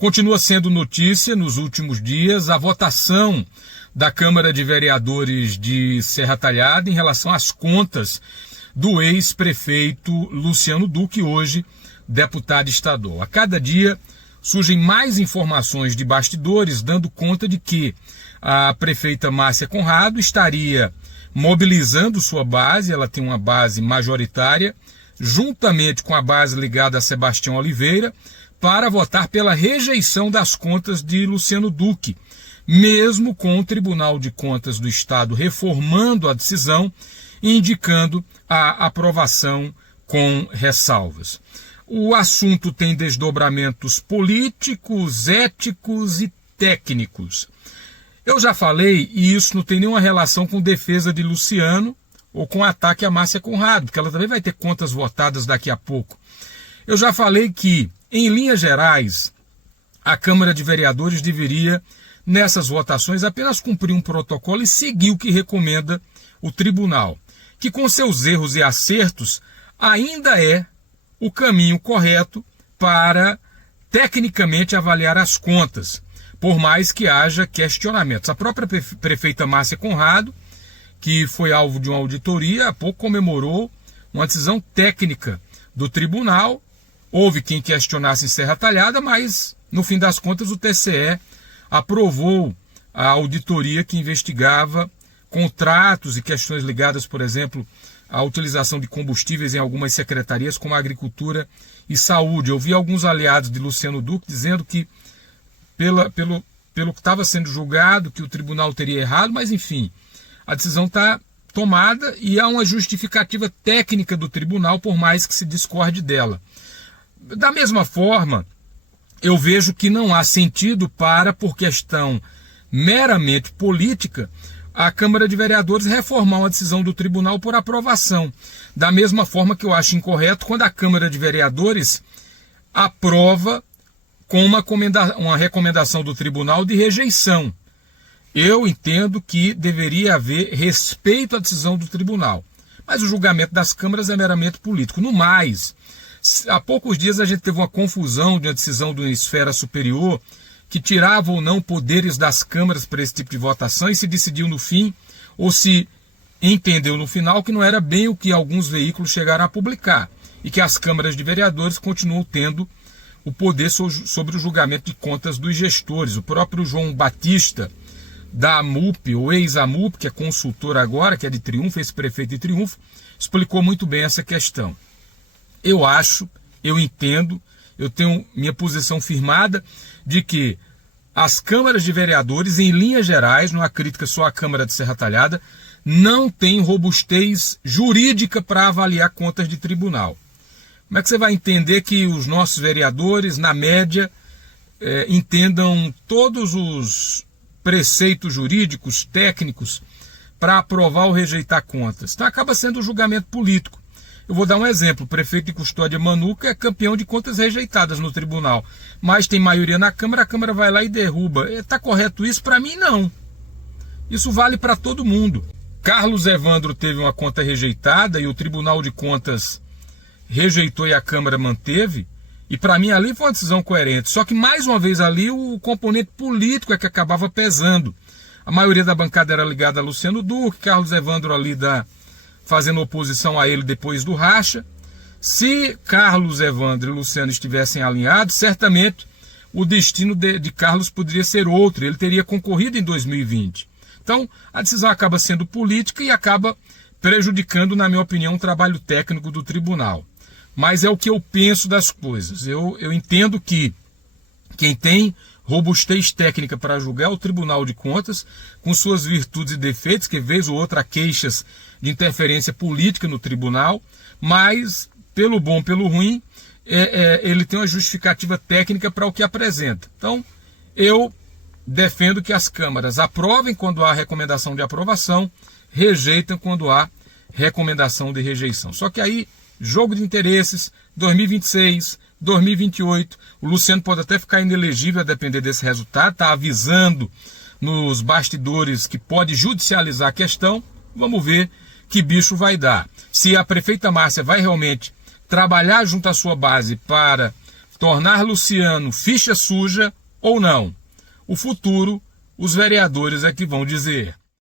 Continua sendo notícia nos últimos dias a votação da Câmara de Vereadores de Serra Talhada em relação às contas do ex-prefeito Luciano Duque, hoje deputado estadual. A cada dia surgem mais informações de bastidores dando conta de que a prefeita Márcia Conrado estaria mobilizando sua base, ela tem uma base majoritária, juntamente com a base ligada a Sebastião Oliveira, para votar pela rejeição das contas de Luciano Duque, mesmo com o Tribunal de Contas do Estado reformando a decisão e indicando a aprovação com ressalvas. O assunto tem desdobramentos políticos, éticos e técnicos. Eu já falei, e isso não tem nenhuma relação com defesa de Luciano ou com ataque a Márcia Conrado, porque ela também vai ter contas votadas daqui a pouco. Eu já falei que, em linhas gerais, a Câmara de Vereadores deveria, nessas votações, apenas cumprir um protocolo e seguir o que recomenda o tribunal, que com seus erros e acertos ainda é o caminho correto para tecnicamente avaliar as contas, por mais que haja questionamentos. A própria prefeita Márcia Conrado, que foi alvo de uma auditoria, há pouco comemorou uma decisão técnica do tribunal. Houve quem questionasse em Serra Talhada, mas no fim das contas o TCE aprovou a auditoria que investigava contratos e questões ligadas, por exemplo, à utilização de combustíveis em algumas secretarias, como a Agricultura e Saúde. Eu vi alguns aliados de Luciano Duque dizendo que, pelo que estava sendo julgado, que o tribunal teria errado, mas enfim, a decisão está tomada e há uma justificativa técnica do tribunal, por mais que se discorde dela. Da mesma forma, eu vejo que não há sentido para, por questão meramente política, a Câmara de Vereadores reformar uma decisão do tribunal por aprovação. Da mesma forma que eu acho incorreto quando a Câmara de Vereadores aprova com uma recomendação do tribunal de rejeição. Eu entendo que deveria haver respeito à decisão do tribunal, mas o julgamento das câmaras é meramente político. No mais, há poucos dias a gente teve uma confusão de uma decisão de uma esfera superior que tirava ou não poderes das câmaras para esse tipo de votação e se decidiu no fim, ou se entendeu no final, que não era bem o que alguns veículos chegaram a publicar e que as câmaras de vereadores continuam tendo o poder sobre o julgamento de contas dos gestores. O próprio João Batista, da AMUP, ou ex-AMUP, que é consultor agora, que é de Triunfo, ex-prefeito de Triunfo, explicou muito bem essa questão. Eu acho, eu entendo, eu tenho minha posição firmada de que as câmaras de vereadores, em linhas gerais, não há crítica só à Câmara de Serra Talhada, não tem robustez jurídica para avaliar contas de tribunal. Como é que você vai entender que os nossos vereadores, na média, entendam todos os preceitos jurídicos, técnicos, para aprovar ou rejeitar contas? Então acaba sendo um julgamento político. Eu vou dar um exemplo. O prefeito de Custódia Manuca é campeão de contas rejeitadas no tribunal, mas tem maioria na Câmara, a Câmara vai lá e derruba. Está correto isso? Para mim, não. Isso vale para todo mundo. Carlos Evandro teve uma conta rejeitada e o Tribunal de Contas rejeitou e a Câmara manteve, e para mim ali foi uma decisão coerente. Só que mais uma vez ali o componente político é que acabava pesando. A maioria da bancada era ligada a Luciano Duque, Carlos Evandro ali fazendo oposição a ele depois do racha. Se Carlos Evandro e Luciano estivessem alinhados, certamente o destino de Carlos poderia ser outro, ele teria concorrido em 2020. Então, a decisão acaba sendo política e acaba prejudicando, na minha opinião, o trabalho técnico do tribunal. Mas é o que eu penso das coisas. Eu entendo que quem tem robustez técnica para julgar é o Tribunal de Contas, com suas virtudes e defeitos, que vez ou outra há queixas de interferência política no tribunal, mas, pelo bom, pelo ruim, ele tem uma justificativa técnica para o que apresenta. Então, eu defendo que as câmaras aprovem quando há recomendação de aprovação, rejeitam quando há recomendação de rejeição. Só que aí, jogo de interesses, 2026, 2028, o Luciano pode até ficar inelegível a depender desse resultado, está avisando nos bastidores que pode judicializar a questão. Vamos ver que bicho vai dar. Se a prefeita Márcia vai realmente trabalhar junto à sua base para tornar Luciano ficha suja ou não? O futuro, os vereadores é que vão dizer.